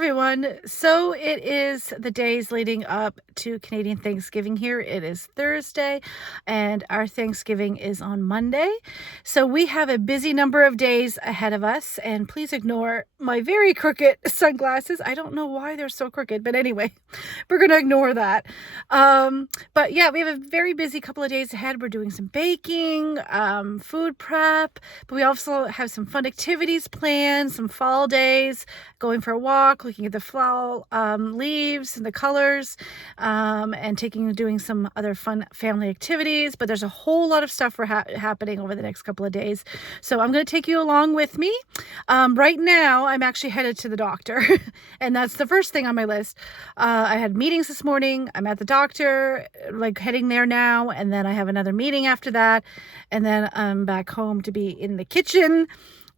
everyone. So it is the days leading up to Canadian Thanksgiving here. It is Thursday and our Thanksgiving is on Monday. So we have a busy number of days ahead of us, and please ignore my very crooked sunglasses. I don't know why they're so crooked, but anyway, we're going to ignore that. But yeah, we have a very busy couple of days ahead. We're doing some baking, food prep, but we also have some fun activities planned, some fall days, going for a walk, looking at the fall leaves and the colors, and doing some other fun family activities. But there's a whole lot of stuff happening over the next couple of days. So I'm going to take you along with me. Right now, I'm actually headed to the doctor, and that's the first thing on my list. I had meetings this morning. I'm at the doctor, like heading there now, and then I have another meeting after that, and then I'm back home to be in the kitchen.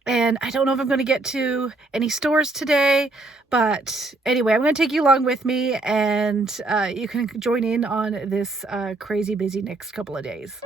And I don't know if I'm going to get to any stores today, but anyway, I'm going to take you along with me, and you can join in on this crazy busy next couple of days.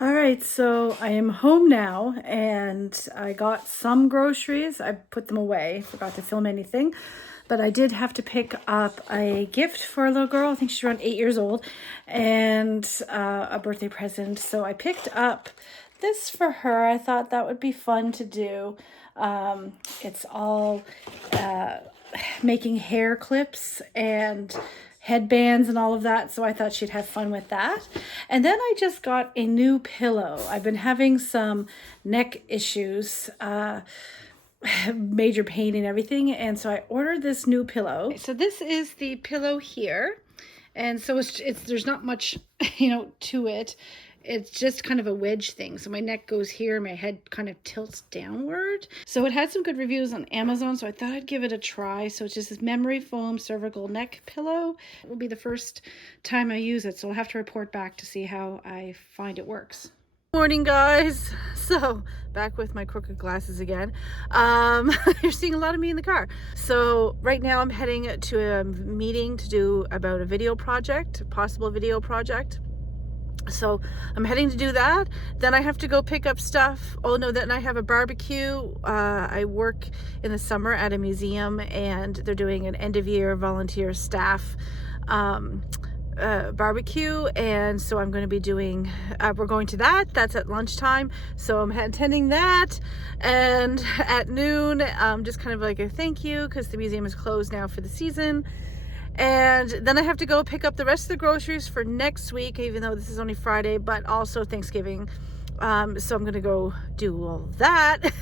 All right, so I am home now, and I got some groceries. I put them away, forgot to film anything, but I did have to pick up a gift for a little girl. I think she's around 8 years old, and a birthday present. So I picked up this for her. I thought that would be fun to do. It's all making hair clips and headbands and all of that, so I thought she'd have fun with that. And then I just got a new pillow. I've been having some neck issues, major pain and everything, and so I ordered this new pillow. So this is the pillow here, and so it's there's not much to it. It's just kind of a wedge thing. So my neck goes here, my head kind of tilts downward. So it had some good reviews on Amazon, so I thought I'd give it a try. So it's just this memory foam cervical neck pillow. It will be the first time I use it, so I'll have to report back to see how I find it works. Morning, guys. So back with my crooked glasses again. You're seeing a lot of me in the car. So right now I'm heading to a meeting to do about a video project, a possible video project. So I'm heading to do that. Then I have to go pick up stuff. Oh no, then I have a barbecue. I work in the summer at a museum, and they're doing an end of year volunteer staff barbecue, and so I'm going to be doing we're going to that. That's at lunchtime, so I'm attending that. And at noon, just kind of like a thank you, because the museum is closed now for the season. And then I have to go pick up the rest of the groceries for next week, even though this is only Friday, but also Thanksgiving. So I'm going to go do all that.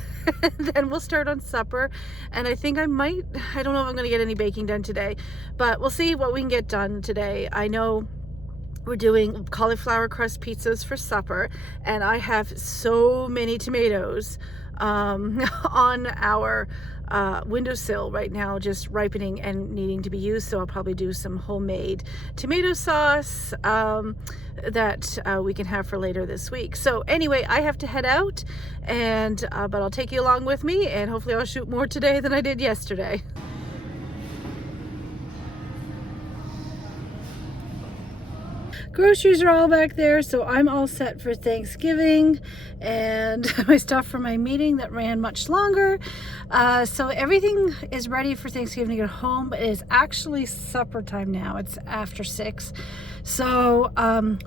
Then we'll start on supper. And I think I don't know if I'm going to get any baking done today, but we'll see what we can get done today. I know We're doing cauliflower crust pizzas for supper, and I have so many tomatoes on our windowsill right now, just ripening and needing to be used. So I'll probably do some homemade tomato sauce that we can have for later this week. So anyway, I have to head out, and but I'll take you along with me, and hopefully I'll shoot more today than I did yesterday. Groceries are all back there, so I'm all set for Thanksgiving, and my stuff for my meeting that ran much longer. So everything is ready for Thanksgiving to get home, but it is actually supper time now. It's after 6. So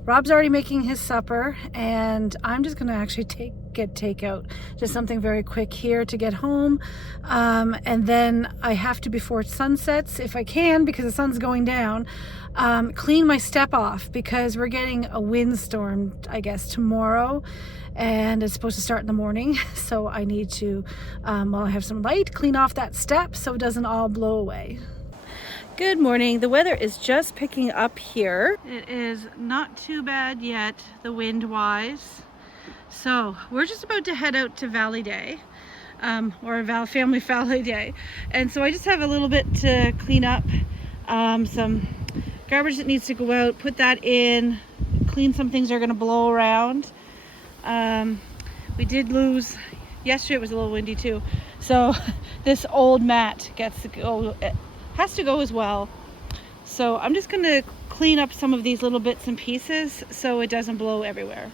Rob's already making his supper, and I'm just gonna actually get takeout, just something very quick here to get home. And then I have to, before sun sets, if I can, because the sun's going down, clean my step off, because we're getting a windstorm, I guess, tomorrow, and it's supposed to start in the morning. So I need to, while I have some light, clean off that step so it doesn't all blow away. Good morning. The weather is just picking up here. It is not too bad yet, the wind wise. So we're just about to head out to Valley Day, or Family Valley Day. And so I just have a little bit to clean up, some garbage that needs to go out, put that in, clean some things that are going to blow around. We did lose, yesterday it was a little windy too, so this old mat gets to go, it has to go as well. So I'm just going to clean up some of these little bits and pieces so it doesn't blow everywhere.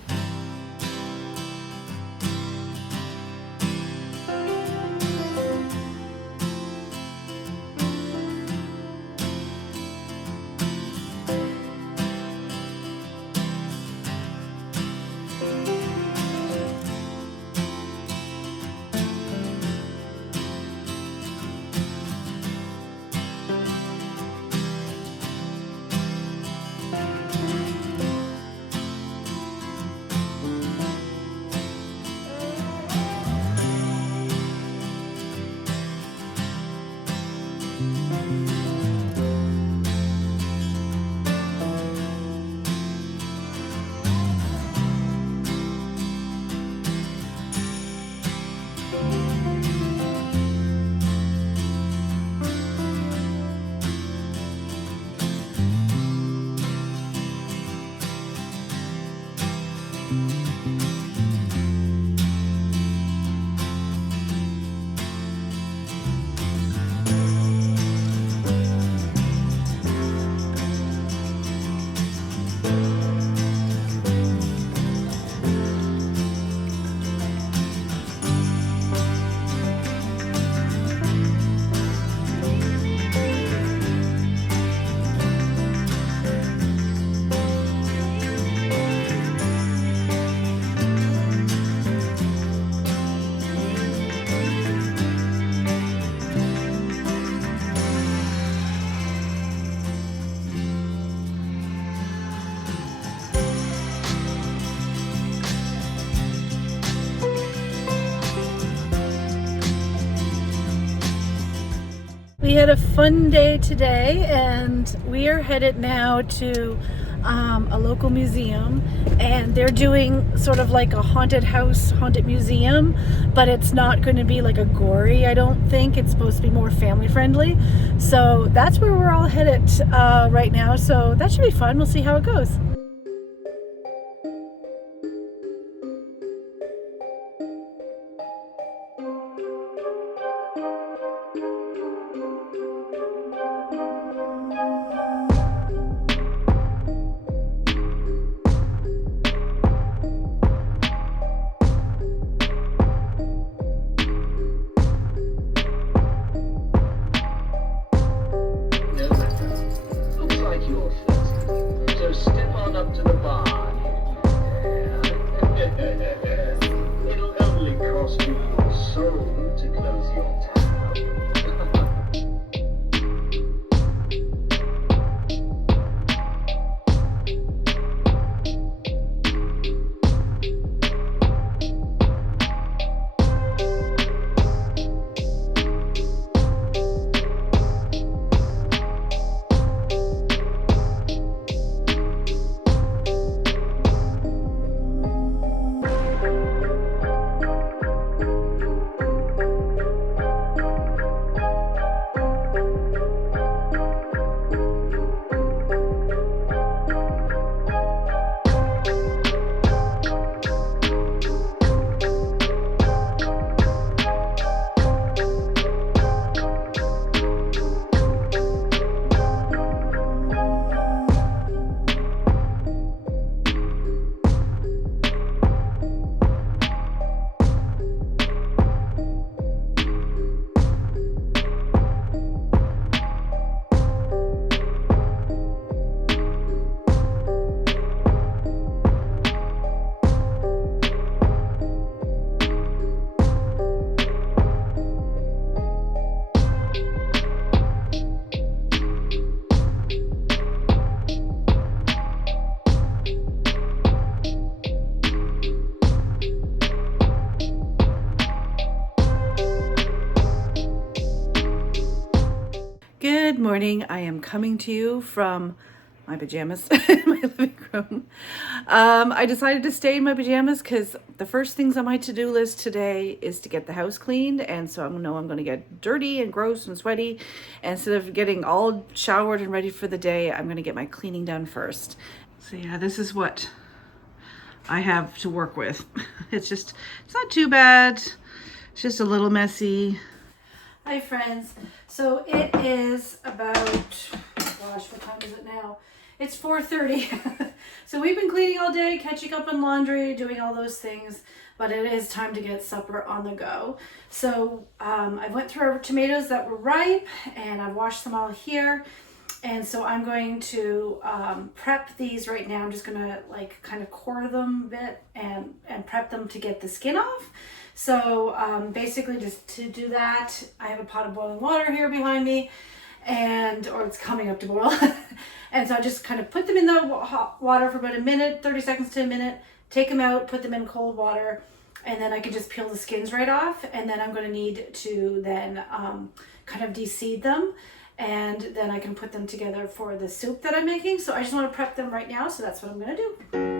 We had a fun day today, and we are headed now to a local museum, and they're doing sort of like a haunted house, haunted museum, but it's not going to be like a gory, I don't think. It's supposed to be more family friendly. So that's where we're all headed right now. So that should be fun. We'll see how it goes. Looks like you're thirsty. So step on Good morning. I am coming to you from my pajamas in my living room. I decided to stay in my pajamas because the first things on my to-do list today is to get the house cleaned, and so I know I'm going to get dirty and gross and sweaty. And instead of getting all showered and ready for the day, I'm going to get my cleaning done first. So yeah, this is what I have to work with. It's not too bad. It's just a little messy. Hi friends. So it is about, gosh, what time is it now? It's 4:30. So we've been cleaning all day, catching up on laundry, doing all those things, but it is time to get supper on the go. So I went through our tomatoes that were ripe and I've washed them all here. And so I'm going to prep these right now. I'm just gonna like kind of core them a bit and prep them to get the skin off. So basically just to do that, I have a pot of boiling water here behind me, or it's coming up to boil. And so I just kind of put them in the hot water for about a minute, 30 seconds to a minute, take them out, put them in cold water, and then I can just peel the skins right off. And then I'm gonna need to then kind of de-seed them, and then I can put them together for the soup that I'm making. So I just want to prep them right now, so that's what I'm gonna do.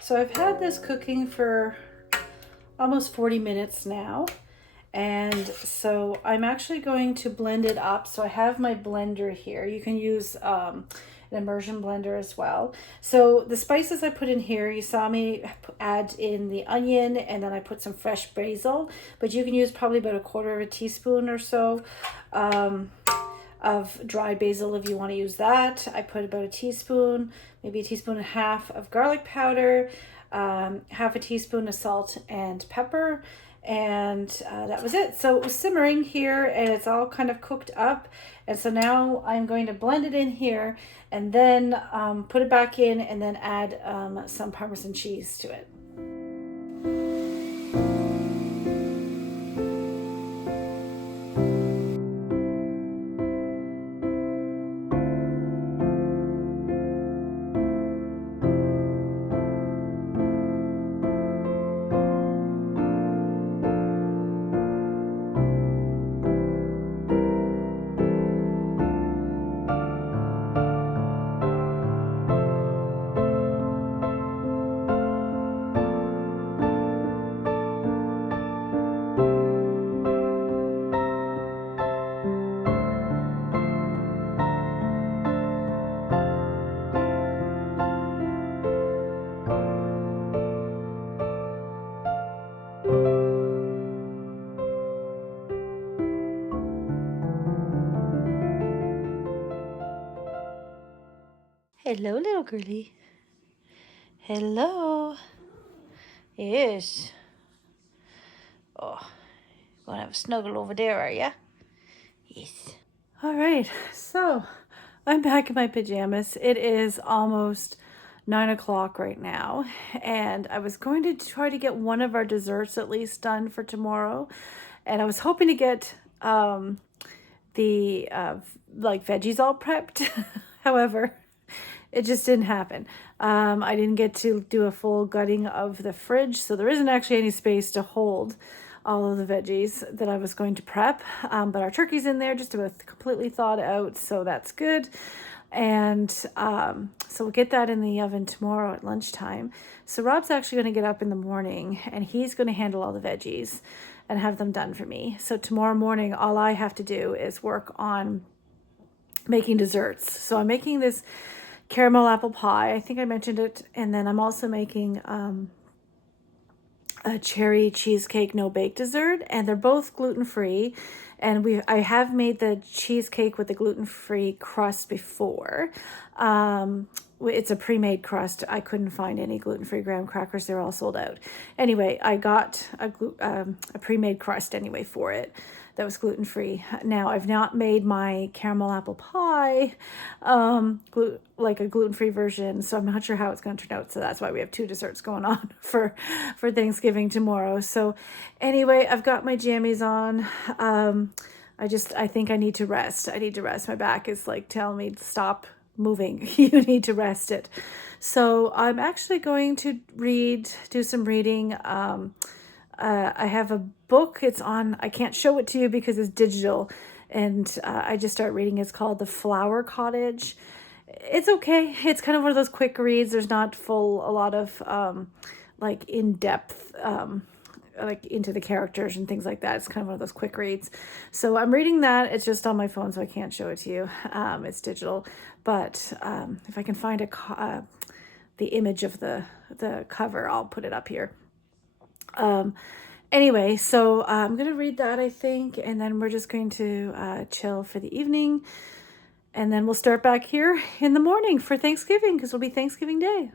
So I've had this cooking for almost 40 minutes now. And so I'm actually going to blend it up. So I have my blender here. You can use an immersion blender as well. So the spices I put in here, you saw me add in the onion, and then I put some fresh basil, but you can use probably about 1/4 teaspoon or so of dry basil if you want to use that. I put about a teaspoon, maybe 1.5 teaspoons of garlic powder, 1/2 teaspoon of salt and pepper, and that was it. So it was simmering here, and it's all kind of cooked up. And so now I'm going to blend it in here, and then put it back in, and then add some Parmesan cheese to it. Hello, little girly. Hello. Yes. Oh, gonna have a snuggle over there, are ya? Yes. All right, so I'm back in my pajamas. It is almost 9 o'clock right now, and I was going to try to get one of our desserts at least done for tomorrow, and I was hoping to get the like veggies all prepped. However, it just didn't happen. I didn't get to do a full gutting of the fridge, so there isn't actually any space to hold all of the veggies that I was going to prep. But our turkey's in there just about completely thawed out, so that's good. And so we'll get that in the oven tomorrow at lunchtime. So Rob's actually going to get up in the morning, and he's going to handle all the veggies and have them done for me. So tomorrow morning, all I have to do is work on making desserts. So I'm making this caramel apple pie. I think I mentioned it. And then I'm also making a cherry cheesecake no bake dessert, and they're both gluten-free. And I have made the cheesecake with the gluten-free crust before. It's a pre-made crust. I couldn't find any gluten-free graham crackers. They're all sold out. Anyway, I got a pre-made crust anyway for it that was gluten-free. Now, I've not made my caramel apple pie, like a gluten-free version, so I'm not sure how it's going to turn out. So that's why we have two desserts going on for Thanksgiving tomorrow. So anyway, I've got my jammies on. I think I need to rest. I need to rest. My back is like telling me to stop moving. You need to rest it. So I'm actually going to do some reading. I have a book. It's on, I can't show it to you because it's digital, and I just start reading. It's called The Flower Cottage. It's okay. It's kind of one of those quick reads. There's not a lot of like in-depth like into the characters and things like that. It's kind of one of those quick reads. So I'm reading that. It's just on my phone, so I can't show it to you. It's digital, but if I can find the image of the cover, I'll put it up here. Anyway, so I'm going to read that, I think, and then we're just going to chill for the evening, and then we'll start back here in the morning for Thanksgiving, because it'll be Thanksgiving Day.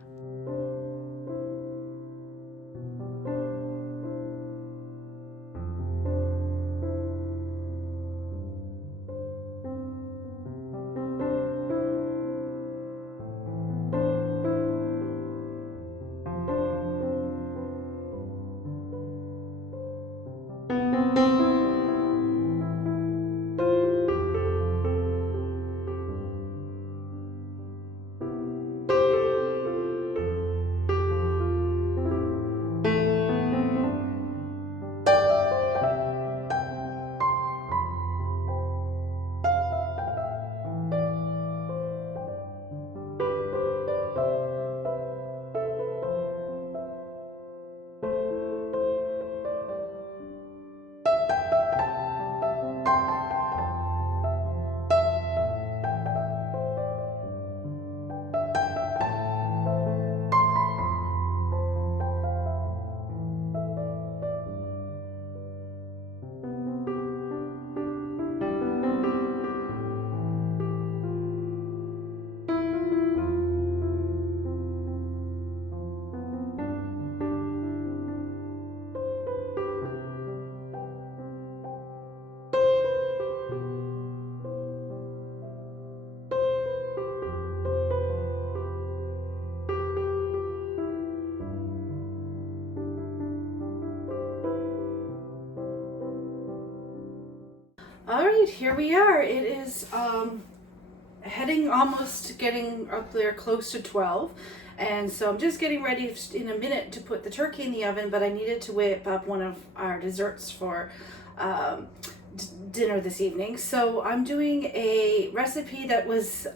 here we are. It is heading almost getting up there close to 12. And so I'm just getting ready in a minute to put the turkey in the oven, but I needed to whip up one of our desserts for dinner this evening. So I'm doing a recipe that was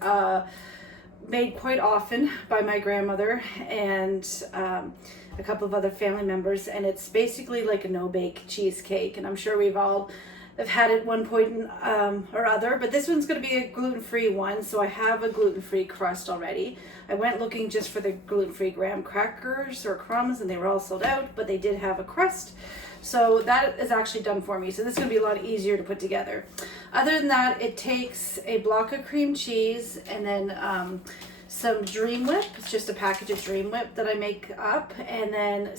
made quite often by my grandmother and a couple of other family members, and it's basically like a no-bake cheesecake, and I'm sure we've all have had it one point or other, but this one's going to be a gluten-free one, so I have a gluten-free crust already. I went looking just for the gluten-free graham crackers or crumbs, and they were all sold out, but they did have a crust, so that is actually done for me, so this is going to be a lot easier to put together. Other than that, it takes a block of cream cheese and then some Dream Whip. It's just a package of Dream Whip that I make up, and then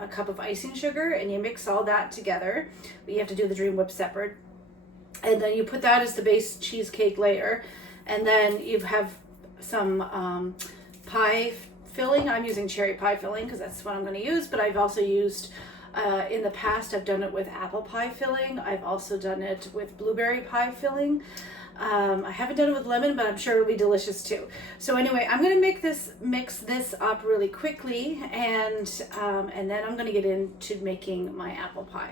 a cup of icing sugar, and you mix all that together. But you have to do the Dream Whip separate, and then you put that as the base cheesecake layer, and then you have some pie filling. I'm using cherry pie filling because that's what I'm going to use, but I've also used in the past, I've done it with apple pie filling. I've also done it with blueberry pie filling. I haven't done it with lemon, but I'm sure it'll be delicious too. So anyway, I'm going to mix this up really quickly, and then I'm going to get into making my apple pie.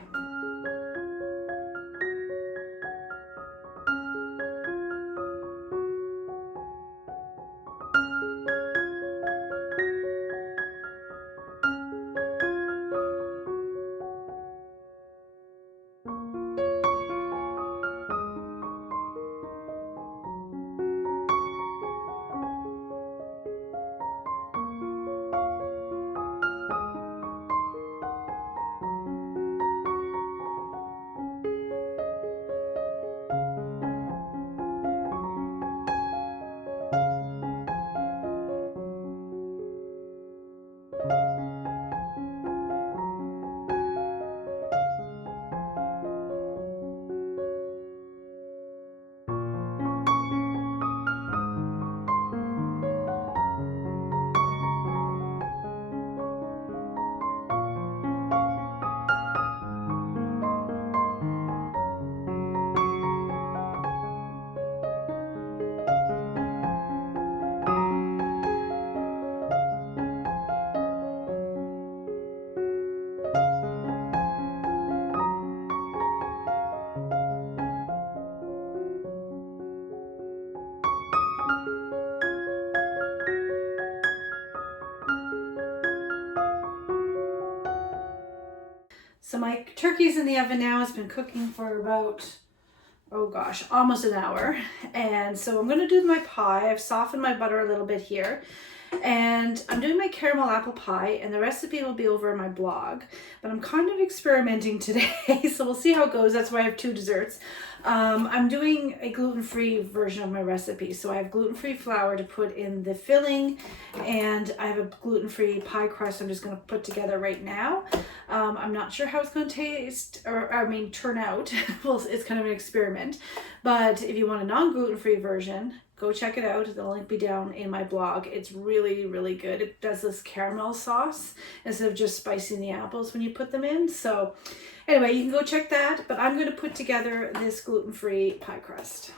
So my turkey's in the oven now. It's been cooking for about, oh gosh, almost an hour. And so I'm going to do my pie. I've softened my butter a little bit here. And I'm doing my caramel apple pie, and the recipe will be over in my blog. But I'm kind of experimenting today, so we'll see how it goes. That's why I have two desserts. I'm doing a gluten-free version of my recipe. So I have gluten-free flour to put in the filling, and I have a gluten-free pie crust I'm just going to put together right now. I'm not sure how it's going to taste, turn out. Well, it's kind of an experiment. But if you want a non-gluten-free version, go check it out. The link will be down in my blog. It's really, really good. It does this caramel sauce instead of just spicing the apples when you put them in. So anyway, you can go check that, but I'm going to put together this gluten-free pie crust.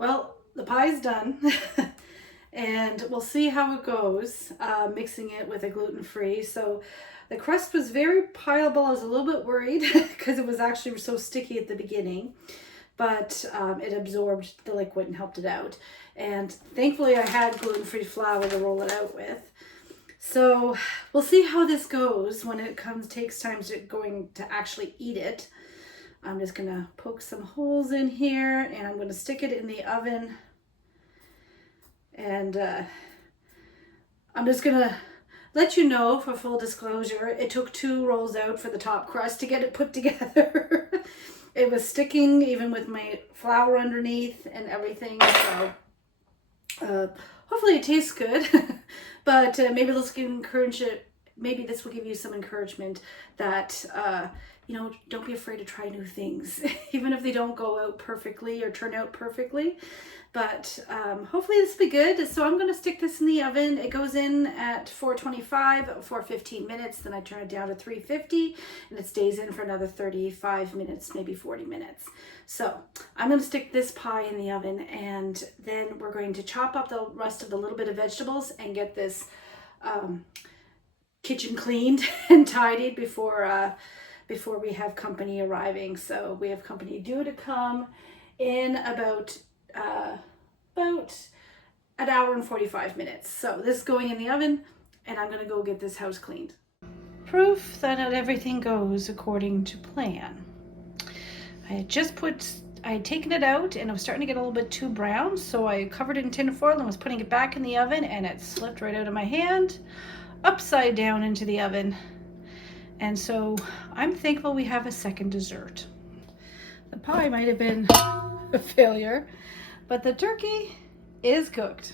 Well, the pie's done. And we'll see how it goes, mixing it with a gluten-free. So the crust was very pliable. I was a little bit worried because it was actually so sticky at the beginning, but it absorbed the liquid and helped it out. And thankfully I had gluten-free flour to roll it out with. So we'll see how this goes when it takes time to actually eat it. I'm just gonna poke some holes in here and I'm gonna stick it in the oven. And I'm just gonna let you know, for full disclosure, it took 2 rolls out for the top crust to get it put together. It was sticking even with my flour underneath and everything. So hopefully it tastes good. But maybe this will give you some encouragement that you know, don't be afraid to try new things, even if they don't go out perfectly or turn out perfectly. But hopefully this will be good. So I'm going to stick this in the oven. It goes in at 425 for 15 minutes. Then I turn it down to 350 and it stays in for another 35 minutes, maybe 40 minutes. So I'm going to stick this pie in the oven and then we're going to chop up the rest of the little bit of vegetables and get this kitchen cleaned and tidied before we have company arriving. So we have company due to come in about an hour and 45 minutes. So this is going in the oven and I'm gonna go get this house cleaned. Proof that not everything goes according to plan. I had taken it out and it was starting to get a little bit too brown, so I covered it in tin foil and was putting it back in the oven and it slipped right out of my hand, upside down into the oven. And so I'm thankful we have a second dessert. The pie might have been a failure, but the turkey is cooked.